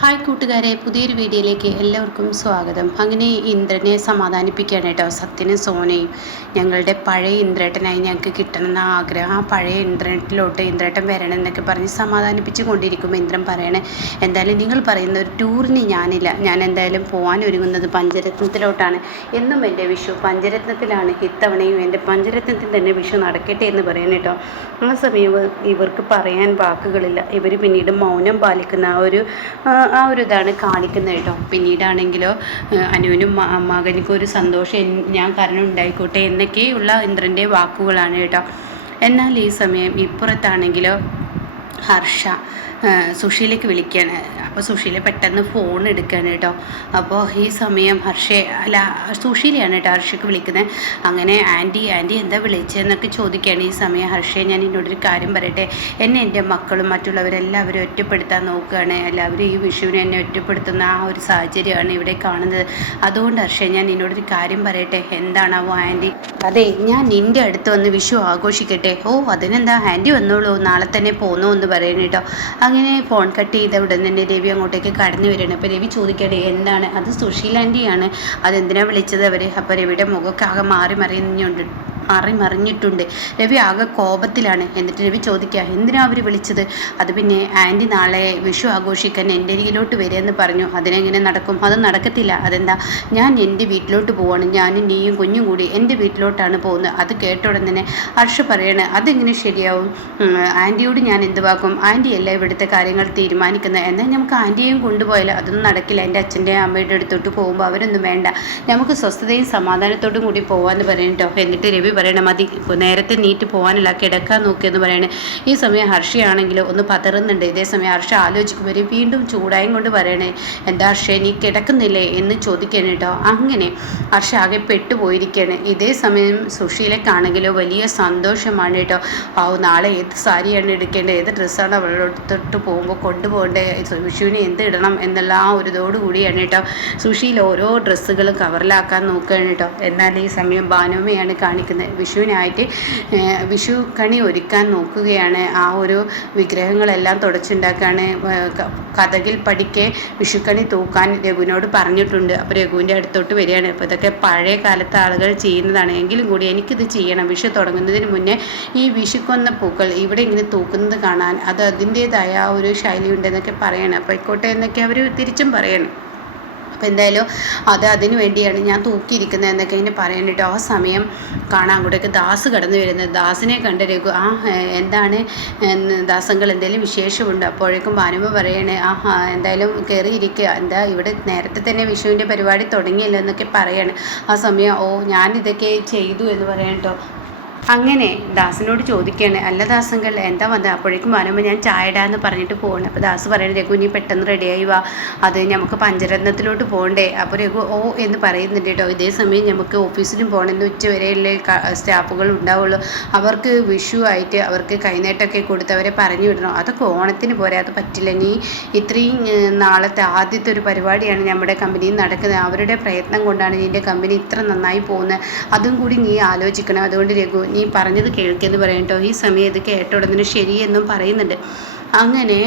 Hi കൂട്ടുകാരെ, പുതിയൊരു വീഡിയോയിലേക്ക് എല്ലാവർക്കും സ്വാഗതം. അങ്ങനെ ഇന്ദ്രനെ സമാധാനിപ്പിക്കുകയാണ് കേട്ടോ സത്യനും സോനയും. ഞങ്ങളുടെ പഴയ ഇന്ദ്രേട്ടനായി ഞങ്ങൾക്ക് കിട്ടണമെന്ന ആഗ്രഹം, ആ പഴയ ഇന്ദ്രനിലോട്ട് ഇന്ദ്രേട്ടൻ വരണം എന്നൊക്കെ പറഞ്ഞ് സമാധാനിപ്പിച്ച് കൊണ്ടിരിക്കുമ്പോൾ ഇന്ദ്രൻ പറയണേ, എന്തായാലും നിങ്ങൾ പറയുന്ന ഒരു ടൂറിന് ഞാനില്ല, ഞാൻ എന്തായാലും പോകാൻ ഒരുങ്ങുന്നത് പഞ്ചരത്നത്തിലോട്ടാണ്. എന്നും എൻ്റെ വിഷു പഞ്ചരത്നത്തിലാണ്, ഇത്തവണയും എൻ്റെ പഞ്ചരത്നത്തിൽ തന്നെ വിഷു നടക്കട്ടെ എന്ന് പറയണം കേട്ടോ. ആ സമയം ഇവർക്ക് പറയാൻ വാക്കുകളില്ല. ഇവർ പിന്നീട് മൗനം പാലിക്കുന്ന ആ ഒരു ഇതാണ് കാണിക്കുന്നത് കേട്ടോ. പിന്നീടാണെങ്കിലോ അനുവിനും മകനിക്കും ഒരു സന്തോഷം ഞാൻ കാരണം ഉണ്ടായിക്കോട്ടെ എന്നൊക്കെയുള്ള ഇന്ദ്രൻ്റെ വാക്കുകളാണ് കേട്ടോ. എന്നാൽ ഈ സമയം ഇപ്പുറത്താണെങ്കിലോ ഹർഷ സുഷീലേക്ക് വിളിക്കുകയാണ്. അപ്പോൾ സുഷീല പെട്ടെന്ന് ഫോൺ എടുക്കുകയാണ് കേട്ടോ. അപ്പോൾ ഈ സമയം സുഷീലയാണ് കേട്ടോ ഹർഷയ്ക്ക് വിളിക്കുന്നത്. അങ്ങനെ ആൻറ്റി എന്താ വിളിച്ചതെന്നൊക്കെ ചോദിക്കുകയാണ്. ഈ സമയം ഹർഷയെ, ഞാൻ എന്നോടൊരു കാര്യം പറയട്ടെ, എന്നെ എൻ്റെ മക്കളും മറ്റുള്ളവരെല്ലാവരും ഒറ്റപ്പെടുത്താൻ നോക്കുകയാണ്. എല്ലാവരും ഈ വിഷുവിനെ എന്നെ ഒറ്റപ്പെടുത്തുന്ന ആ ഒരു സാഹചര്യമാണ് ഇവിടെ കാണുന്നത്. അതുകൊണ്ട് ഹർഷ, ഞാൻ എന്നോടൊരു കാര്യം പറയട്ടെ. എന്താണാവോ ആൻറ്റി? അതെ, ഞാൻ നിൻ്റെ അടുത്ത് വന്ന് വിഷു ആഘോഷിക്കട്ടെ. ഓ, അതിനെന്താ, ആൻറ്റി വന്നോളൂ, നാളെ തന്നെ പോന്നോ എന്ന് പറയുന്നു കേട്ടോ. അങ്ങനെ ഫോൺ കട്ട് ചെയ്ത ഉടൻ തന്നെ രവി അങ്ങോട്ടേക്ക് കടന്നു വരികയാണ്. അപ്പോൾ രവി ചോദിക്കട്ടെ, എന്താണ് അത്? സുശീല ആൻറ്റിയാണ്, അതെന്തിനാണ് വിളിച്ചത് അവർ? അപ്പോൾ രവിയുടെ മുഖമൊക്കെ ആകെ മറിഞ്ഞിട്ടുണ്ട്. രവി ആകെ കോപത്തിലാണ്. എന്നിട്ട് രവി ചോദിക്കുക, എന്തിനാ അവർ വിളിച്ചത്? അത് പിന്നെ ആൻറ്റി നാളെ വിഷു ആഘോഷിക്കാൻ എൻ്റെ അരികിലോട്ട് വരികയെന്ന് പറഞ്ഞു. അതിനെങ്ങനെ നടക്കും? അത് നടക്കത്തില്ല. അതെന്താ? ഞാൻ എൻ്റെ വീട്ടിലോട്ട് പോവാണ്, ഞാനും നീയും കുഞ്ഞും കൂടി എൻ്റെ വീട്ടിലോട്ടാണ് പോകുന്നത്. അത് കേട്ട ഉടൻ തന്നെ ഹർഷ പറയണേ, അതെങ്ങനെ ശരിയാവും? ആൻറ്റിയോട് ഞാൻ എന്ത് വാക്കും? ആൻറ്റിയല്ല ഇവിടുത്തെ കാര്യങ്ങൾ തീരുമാനിക്കുന്നത്. എന്നാൽ നമുക്ക് ആൻറ്റിയെയും കൊണ്ടുപോയാലോ? അതൊന്നും നടക്കില്ല. എൻ്റെ അച്ഛൻ്റെയും അമ്മയുടെ അടുത്തോട്ട് പോകുമ്പോൾ അവരൊന്നും വേണ്ട, നമുക്ക് സ്വസ്ഥതയും സമാധാനത്തോടും കൂടി പോകാമെന്ന് പറയട്ടോ. എന്നിട്ട് രവി പറയണേ, മതി, നേരത്തെ നീറ്റ് പോകാനില്ല, കിടക്കാൻ നോക്കിയെന്ന് പറയണേ. ഈ സമയം ഹർഷയാണെങ്കിൽ ഒന്ന് പതറുന്നുണ്ട്. ഇതേ സമയം ഹർഷ ആലോചിക്കുമ്പോൾ വീണ്ടും ചൂടായും കൊണ്ട് പറയണേ, എന്താ ഹർഷ, നീ കിടക്കുന്നില്ലേ എന്ന് ചോദിക്കണം കേട്ടോ. അങ്ങനെ ഹർഷ ആകെ പെട്ടുപോയിരിക്കുകയാണ്. ഇതേ സമയം സുശീലക്കാണെങ്കിലോ വലിയ സന്തോഷമാണ് കേട്ടോ. നാളെ ഏത് സാരിയാണ് എടുക്കേണ്ടത്, ഏത് ഡ്രസ്സാണ് അവളോട്ട് പോകുമ്പോൾ കൊണ്ടുപോകേണ്ടത്, വിഷുവിന് എന്ത് ഇടണം എന്നുള്ള ആ ഒരു ഇതോടുകൂടിയാണ് കേട്ടോ സുശീൽ ഓരോ ഡ്രസ്സുകളും കവറിലാക്കാൻ നോക്കുകയാണ് കേട്ടോ. എന്നാൽ ഈ സമയം ഭാനുമയാണ് കാണിക്കുന്നത്. വിഷുവിനായിട്ട് വിഷു കണി ഒരുക്കാൻ നോക്കുകയാണ്. ആ ഒരു വിഗ്രഹങ്ങളെല്ലാം തുടച്ചുണ്ടാക്കാണ്. കഥകിൽ പഠിക്കെ വിഷുക്കണി തൂക്കാൻ രഘുവിനോട് പറഞ്ഞിട്ടുണ്ട്. അപ്പോൾ രഘുവിൻ്റെ അടുത്തോട്ട് വരികയാണ്. അപ്പോൾ ഇതൊക്കെ പഴയ കാലത്തെ ആളുകൾ ചെയ്യുന്നതാണ്, എങ്കിലും കൂടി എനിക്കിത് ചെയ്യണം. വിഷു തുടങ്ങുന്നതിന് മുന്നേ ഈ വിഷുക്കൊന്ന പൂക്കൾ ഇവിടെ ഇങ്ങനെ തൂക്കുന്നത് കാണാൻ അത് അതിൻ്റേതായ ആ ഒരു ശൈലി ഉണ്ടെന്നൊക്കെ പറയണം. അപ്പോൾ ആയിക്കോട്ടെ എന്നൊക്കെ അവർ തിരിച്ചും പറയണം. അപ്പോൾ എന്തായാലും അതിനു വേണ്ടിയാണ് ഞാൻ തൂക്കിയിരിക്കുന്നത് എന്നൊക്കെ ഇങ്ങനെ പറയണ്ടിട്ടോ. ആ സമയം കാണാൻ അങ്ങോട്ടേക്ക് ദാസ് കടന്നു വരുന്നത്. ദാസിനെ കണ്ട് രഘു, എന്താണ് ദാസങ്ങൾ, എന്തെങ്കിലും വിശേഷമുണ്ട്? അപ്പോഴേക്കും ഭാനുമ പറയണേ, എന്തായാലും കയറിയിരിക്കുക, എന്താ ഇവിടെ നേരത്തെ തന്നെ വിഷുവിൻ്റെ പരിപാടി തുടങ്ങിയല്ലോ എന്നൊക്കെ പറയാണ്. ആ സമയം ഞാനിതൊക്കെ ചെയ്തു എന്ന് പറയാം കേട്ടോ. അങ്ങനെ ദാസിനോട് ചോദിക്കുകയാണ്, അല്ല ദാസങ്ങൾ എന്താ വന്നത്? അപ്പോഴേക്കും ഭാനുമ, ഞാൻ ചായ ഇടാന്ന് പറഞ്ഞിട്ട് പോകണം. അപ്പോൾ ദാസ് പറയുന്നത്, രഘു നീ പെട്ടെന്ന് റെഡിയായി വാ, അത് നമുക്ക് പഞ്ചരത്നത്തിലോട്ട് പോകണ്ടേ. അപ്പോൾ രഘു എന്ന് പറയുന്നുണ്ട് കേട്ടോ. ഇതേ സമയം നമുക്ക് ഓഫീസിലും പോകണമെന്ന് ഉച്ചവരെയല്ലേ സ്റ്റാഫുകൾ ഉണ്ടാവുള്ളൂ. അവർക്ക് വിഷു ആയിട്ട് അവർക്ക് കൈനീട്ടമൊക്കെ കൊടുത്ത് അവരെ പറഞ്ഞു വിടണം. അതൊക്കെ ഓണത്തിന് പോരാ, അത് പറ്റില്ല. നീ ഇത്രയും നാളത്തെ ആദ്യത്തെ ഒരു പരിപാടിയാണ് നമ്മുടെ കമ്പനിയിൽ നടക്കുന്നത്. അവരുടെ പ്രയത്നം കൊണ്ടാണ് നിൻ്റെ കമ്പനി ഇത്ര നന്നായി പോകുന്നത്. അതും കൂടി നീ ആലോചിക്കണം. അതുകൊണ്ട് രഘു നീ പറഞ്ഞത് കേൾക്കെന്ന് പറയട്ടോ. ഈ സമയം ഇത് കേട്ട ഉടനെ ശരിയെന്നും പറയുന്നുണ്ട്. അങ്ങനെ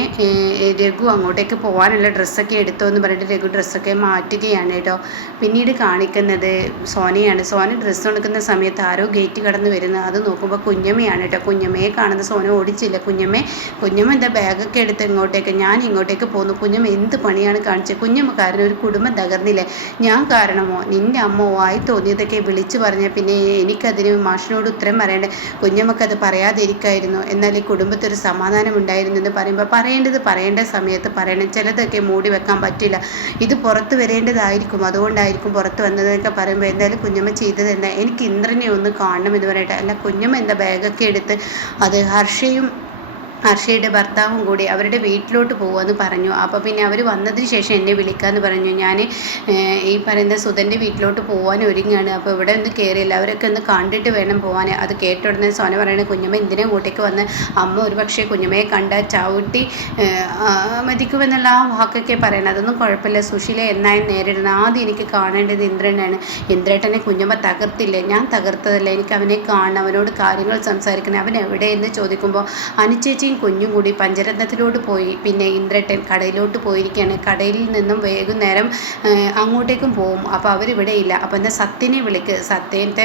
രഘു അങ്ങോട്ടേക്ക് പോകാനുള്ള ഡ്രസ്സൊക്കെ എടുത്തോ എന്ന് പറഞ്ഞിട്ട് രഘു ഡ്രസ്സൊക്കെ മാറ്റുകയാണ് കേട്ടോ. പിന്നീട് കാണിക്കുന്നത് സോനയാണ്. സോന ഡ്രസ്സ് എടുക്കുന്ന സമയത്ത് ആരോ ഗേറ്റ് കടന്ന് വരുന്നത്. അത് നോക്കുമ്പോൾ കുഞ്ഞമ്മയാണ് കേട്ടോ. കുഞ്ഞമ്മയെ കാണുന്ന സോന ഓടിച്ചില്ല. കുഞ്ഞമ്മ എന്താ ബാഗൊക്കെ എടുത്ത് ഞാൻ ഇങ്ങോട്ടേക്ക് പോന്നു. കുഞ്ഞമ്മ എന്ത് പണിയാണ് കാണിച്ചത്? കുഞ്ഞമ്മ കാരണം ഒരു കുടുംബം തകർന്നില്ലേ? ഞാൻ കാരണമോ? നിൻ്റെ അമ്മ ആയി തോന്നിയതൊക്കെ വിളിച്ചു പറഞ്ഞ പിന്നെ എനിക്കതിന് മാഷിനോട് ഉത്തരം പറയണ്ടേ? കുഞ്ഞമ്മക്കത് പറയാതിരിക്കായിരുന്നു, എന്നാൽ ഈ കുടുംബത്തൊരു സമാധാനം ഉണ്ടായിരുന്നു പറയുമ്പോൾ പറയേണ്ട സമയത്ത് പറയണം. ചിലതൊക്കെ മൂടി വെക്കാൻ പറ്റില്ല. ഇത് പുറത്ത് വരേണ്ടതായിരിക്കും, അതുകൊണ്ടായിരിക്കും പുറത്ത് വന്നതെന്നൊക്കെ പറയുമ്പോൾ എന്തായാലും കുഞ്ഞമ്മ ചെയ്തത് എന്താ? എനിക്ക് ഇന്ദ്രനെ ഒന്ന് കാണണം എന്ന് പറയട്ടെ. അല്ല, കുഞ്ഞമ്മ എന്താ ബാഗൊക്കെ എടുത്ത് അത് ഹർഷയുടെ ഭർത്താവും കൂടി അവരുടെ വീട്ടിലോട്ട് പോകുമെന്ന് പറഞ്ഞു. അപ്പോൾ പിന്നെ അവർ വന്നതിന് ശേഷം എന്നെ വിളിക്കാമെന്ന് പറഞ്ഞു. ഞാൻ ഈ പറയുന്ന സുധൻ്റെ വീട്ടിലോട്ട് പോകാൻ ഒരുങ്ങാണ്. അപ്പോൾ ഇവിടെ ഒന്ന് കയറിയില്ല, അവരൊക്കെ ഒന്ന് കണ്ടിട്ട് വേണം പോകാൻ. അത് കേട്ട ഉടനെ സോന പറയണേ, കുഞ്ഞമ്മ എന്തിനാ ഇങ്ങോട്ടേക്ക് വന്ന്? അമ്മ ഒരു പക്ഷേ കുഞ്ഞമ്മയെ കണ്ടാൽ ചവിട്ടി മതിക്കുമെന്നുള്ള ആ വാക്കൊക്കെ പറയണം. അതൊന്നും കുഴപ്പമില്ല, സുശീല എന്നായും നേരിടുന്ന. ആദ്യം എനിക്ക് കാണേണ്ടത് ഇന്ദ്രനാണ്. ഇന്ദ്രേട്ടനെ കുഞ്ഞമ്മ തകർത്തില്ലേ? ഞാൻ തകർത്തതല്ല, എനിക്ക് അവനെ കാണണം, അവനോട് കാര്യങ്ങൾ സംസാരിക്കണം. അവൻ എവിടെയെന്ന് ചോദിക്കുമ്പോൾ അനുചേച്ചി അർഷയും കുഞ്ഞും കൂടി പഞ്ചരത്നത്തിലോട്ട് പോയി. പിന്നെ ഇന്ദ്രട്ടൻ കടയിലോട്ട് പോയിരിക്കുകയാണ്. കടയിൽ നിന്നും വൈകുന്നേരം അങ്ങോട്ടേക്കും പോവും. അപ്പോൾ അവരിവിടെ ഇല്ല. അപ്പോൾ എന്നാൽ സത്യനെ വിളിക്ക്, സത്യത്തെ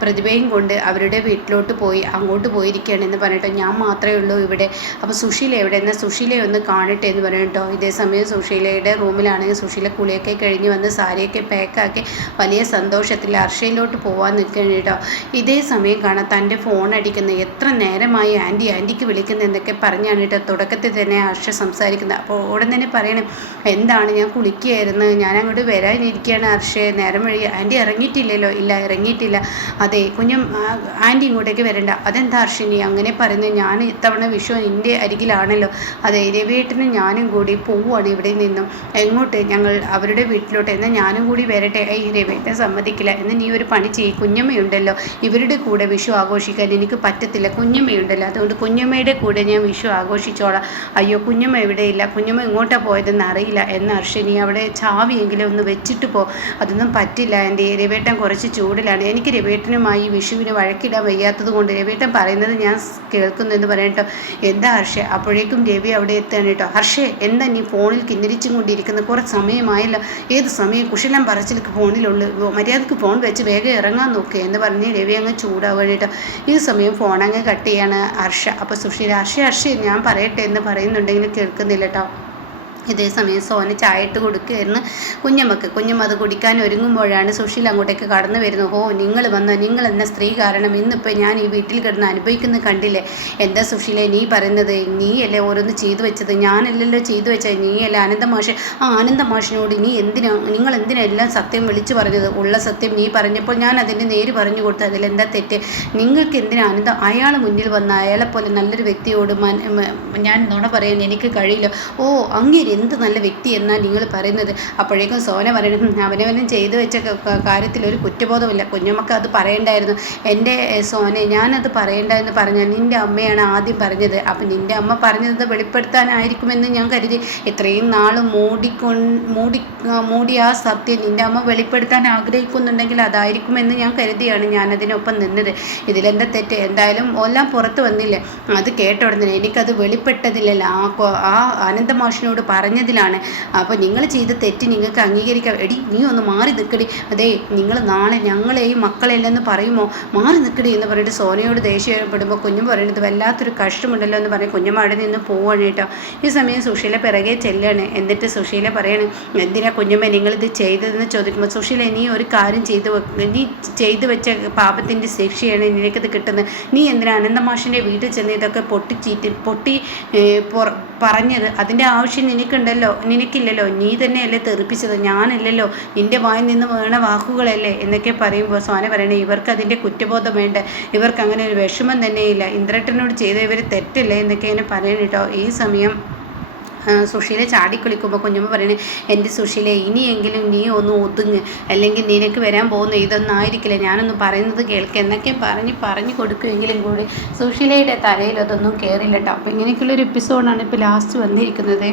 പ്രതിഭയും കൊണ്ട് അവരുടെ വീട്ടിലോട്ട് പോയി അങ്ങോട്ട് പോയിരിക്കുകയാണ് എന്ന് പറഞ്ഞിട്ടോ ഞാൻ മാത്രമേ ഉള്ളൂ ഇവിടെ. അപ്പോൾ സുശീല എവിടെ? എന്നാൽ സുശീലയെ ഒന്ന് കാണട്ടെ എന്ന് പറഞ്ഞിട്ടോ. ഇതേ സമയം സുശീലയുടെ റൂമിലാണെങ്കിൽ സുശീല കുളിയൊക്കെ കഴിഞ്ഞ് വന്ന് സാരിയൊക്കെ പാക്കാക്കി വലിയ സന്തോഷത്തിൽ അർഷയിലോട്ട് പോകാൻ നിൽക്കുകയാണ് കേട്ടോ. ഇതേ സമയം കാണാൻ തൻ്റെ ഫോൺ അടിക്കുന്നത്, എത്ര നേരമായി ആൻറ്റിക്ക് വിളിക്കുന്നത് എന്നൊക്കെ പറഞ്ഞാണ് കേട്ടോ തുടക്കത്തിൽ തന്നെ അർഷ സംസാരിക്കുന്നത്. അപ്പോൾ ഉടൻ തന്നെ പറയണം, എന്താണ്, ഞാൻ കുളിക്കുകയായിരുന്നു, ഞാൻ അങ്ങോട്ട് വരാനിരിക്കുകയാണ് അർഷയെ, നേരം വഴി. ആൻറ്റി ഇറങ്ങിയിട്ടില്ലല്ലോ? ഇല്ല, ഇറങ്ങിയിട്ടില്ല. അതെ കുഞ്ഞും, ആൻറ്റി ഇങ്ങോട്ടേക്ക് വരണ്ട. അതെന്താ അർഷിനി അങ്ങനെ പറയുന്നത്? ഞാൻ ഇത്തവണ വിഷു എൻ്റെ അരികിലാണല്ലോ. അതെ, രവിയേട്ടനും ഞാനും കൂടി പോവുകയാണ് ഇവിടെ നിന്നും. എങ്ങോട്ട്? ഞങ്ങൾ അവരുടെ വീട്ടിലോട്ട്. എന്നാൽ ഞാനും കൂടി വരട്ടെ? രവിയേട്ടൻ സമ്മതിക്കില്ല. എന്ന് നീ ഒരു പണി ചെയ്യും, കുഞ്ഞമ്മയുണ്ടല്ലോ, ഇവരുടെ കൂടെ വിഷു ആഘോഷിക്കാൻ എനിക്ക് പറ്റത്തില്ല. കുഞ്ഞമ്മയുണ്ടല്ലോ, അതുകൊണ്ട് കുഞ്ഞമ്മയുടെ കൂടെ ഞാൻ വിഷു ആഘോഷിച്ചോളാം. അയ്യോ, കുഞ്ഞമ്മ ഇവിടെയില്ല, കുഞ്ഞമ്മ എങ്ങോട്ടാണ് പോയതെന്ന് അറിയില്ല. എന്ന് അർഷനി അവിടെ ചാവിയെങ്കിലും ഒന്ന് വെച്ചിട്ട് പോ. അതൊന്നും പറ്റില്ല ആൻറ്റി, രവിയേട്ടൻ കുറച്ച് ചൂടിലാണ്. എനിക്ക് രവിയേട്ടനുമായി വിഷുവിന് വഴക്കിടാൻ വയ്യാത്തത് കൊണ്ട് രവിയേട്ടൻ പറയുന്നത് ഞാൻ കേൾക്കുന്നു എന്ന് പറയട്ടോ. എന്താ ഹർഷ? അപ്പോഴേക്കും രവി അവിടെ എത്തുകയാണ് കേട്ടോ. ഹർഷേ, എന്താ നീ ഫോണിൽ കിന്നരിച്ചും കൊണ്ടിരിക്കുന്നത്? കുറച്ച് സമയമായല്ലോ. ഏത് സമയം കുശലം പറച്ചിലേക്ക് ഫോണിലുള്ളു, മര്യാദക്ക് ഫോൺ വെച്ച് വേഗം ഇറങ്ങാൻ നോക്കുക എന്ന് പറഞ്ഞ് രവി അങ്ങ് ചൂടാവുക കേട്ടോ. ഈ സമയം ഫോൺ അങ്ങ് കട്ട് ചെയ്യാണ് ഹർഷ. അപ്പോൾ സുശീല ഹർഷ ഞാൻ പറയട്ടെ എന്ന് പറയുന്നുണ്ടെങ്കിൽ കേൾക്കുന്നില്ല കേട്ടോ. ഇതേ സമയം സോന ചായ ഇട്ട് കൊടുക്കുകയായിരുന്നു കുഞ്ഞമ്മക്ക്. കുഞ്ഞമ്മ അത് കുടിക്കാൻ ഒരുങ്ങുമ്പോഴാണ് സുശീല അങ്ങോട്ടേക്ക് കടന്നു വരുന്നത്. ഓ, നിങ്ങൾ വന്നോ? നിങ്ങൾ എന്ന സ്ത്രീ കാരണം ഇന്നിപ്പോൾ ഞാൻ ഈ വീട്ടിൽ കിടന്ന് അനുഭവിക്കുന്നത് കണ്ടില്ലേ? എന്താ സുശീല നീ പറയുന്നത്? നീയല്ലേ ഓരോന്ന് ചെയ്തു വെച്ചത്? ഞാനല്ലല്ലോ ചെയ്തു വെച്ചത്, നീയല്ലേ ആനന്ദമാഷ്. ആ ആനന്ദമാഷിനോട് നിങ്ങൾ എന്തിനാ എല്ലാം സത്യം വിളിച്ചു പറഞ്ഞത്? ഉള്ള സത്യം നീ പറഞ്ഞപ്പോൾ ഞാൻ അതിൻ്റെ നേര് പറഞ്ഞു കൊടുത്തു. അതിലെന്താ തെറ്റ്? നിങ്ങൾക്ക് എന്തിനാ ആനന്ദം? അയാൾ മുന്നിൽ വന്ന അയാളെപ്പോലെ നല്ലൊരു വ്യക്തിയോട് ഞാൻ നുണ പറയാൻ എനിക്ക് കഴിയില്ല. ഓ, അങ്ങനെ എന്ത് നല്ല വ്യക്തി എന്നാണ് നിങ്ങൾ പറയുന്നത്? അപ്പോഴേക്കും സോന പറയണം, അവനവനും ചെയ്തു വെച്ച കാര്യത്തിൽ ഒരു കുറ്റബോധമില്ല. കുഞ്ഞമ്മക്ക് അത് പറയണ്ടായിരുന്നു. എൻ്റെ സോനെ, ഞാനത് പറയണ്ടെന്ന് പറഞ്ഞാൽ നിൻ്റെ അമ്മയാണ് ആദ്യം പറഞ്ഞത്. അപ്പം നിൻ്റെ അമ്മ പറഞ്ഞത് വെളിപ്പെടുത്താനായിരിക്കുമെന്ന് ഞാൻ കരുതി. ഇത്രയും നാൾ മൂടി ആ സത്യം നിൻ്റെ അമ്മ വെളിപ്പെടുത്താൻ ആഗ്രഹിക്കുന്നുണ്ടെങ്കിൽ അതായിരിക്കുമെന്ന് ഞാൻ കരുതിയാണ് ഞാനതിനൊപ്പം നിന്നത്. ഇതിലെന്താ തെറ്റ്? എന്തായാലും എല്ലാം പുറത്ത് വന്നില്ലേ? അത് കേട്ട ഉടനെ എനിക്കത് വെളിപ്പെട്ടതില്ലല്ലോ, ആ അനന്തമാഷിനോട് പറഞ്ഞതിലാണ്. അപ്പോൾ നിങ്ങൾ ചെയ്ത തെറ്റ് നിങ്ങൾക്ക് അംഗീകരിക്കാം. എടി, നീ ഒന്ന് മാറി നിൽക്കടി. അതേ, നിങ്ങൾ നാളെ ഞങ്ങളെയും മക്കളെല്ലെന്ന് പറയുമോ? മാറി നിൽക്കടി എന്ന് പറഞ്ഞിട്ട് സോനയോട് ദേഷ്യപ്പെടുമ്പോൾ കുഞ്ഞും പറയുന്നത് വല്ലാത്തൊരു കഷ്ടമുണ്ടല്ലോ എന്ന് പറഞ്ഞ് കുഞ്ഞമ്മ അവിടെ നിന്ന് പോവാണ് കേട്ടോ. ഈ സമയം സുശീല പിറകെ ചെല്ലാണ്. എന്നിട്ട് സുശീല പറയണം, എന്തിനാ കുഞ്ഞമ്മ നിങ്ങളിത് ചെയ്തതെന്ന് ചോദിക്കുമ്പോൾ സുശീല, നീ ഒരു കാര്യം നീ ചെയ്തു വെച്ച പാപത്തിൻ്റെ ശിക്ഷയാണ് നിനക്കത് കിട്ടുന്നത്. നീ എന്തിനാ അനന്തമാഷിൻ്റെ വീട്ടിൽ ചെന്ന് ഇതൊക്കെ പൊട്ടി പറഞ്ഞത്? അതിൻ്റെ ആവശ്യം നിനക്കില്ലല്ലോ. നീ തന്നെയല്ലേ തെറിപ്പിച്ചത്, ഞാനല്ലല്ലോ. നിൻ്റെ വായിൽ നിന്ന് വീണ വാക്കുകളല്ലേ എന്നൊക്കെ പറയുമ്പോൾ സോന പറയണേ, ഇവർക്ക് അതിൻ്റെ കുറ്റബോധം വേണ്ട, ഇവർക്ക് അങ്ങനെ ഒരു വിഷമം തന്നെയില്ല, ഇന്ദ്രട്ടനോട് ചെയ്ത ഇവർ തെറ്റല്ലേ എന്നൊക്കെ എന്നെ പറയണം കേട്ടോ. ഈ സമയം സുശീല ചാടിക്കുളിക്കുമ്പോൾ കുഞ്ഞമ്മ പറയണേ, എൻ്റെ സുശീല ഇനിയെങ്കിലും നീ ഒന്ന് ഒതുങ്ങ്, അല്ലെങ്കിൽ നിനക്ക് വരാൻ പോകുന്ന ഇതൊന്നും ആയിരിക്കില്ല, ഞാനൊന്ന് പറയുന്നത് കേൾക്കുക എന്നൊക്കെ പറഞ്ഞു കൊടുക്കുമെങ്കിലും കൂടി സുശീലയുടെ തലയിൽ അതൊന്നും കയറില്ല കേട്ടോ. അപ്പോൾ ഇങ്ങനെയൊക്കെയുള്ളൊരു എപ്പിസോഡാണ് ഇപ്പോൾ ലാസ്റ്റ് വന്നിരിക്കുന്നത്.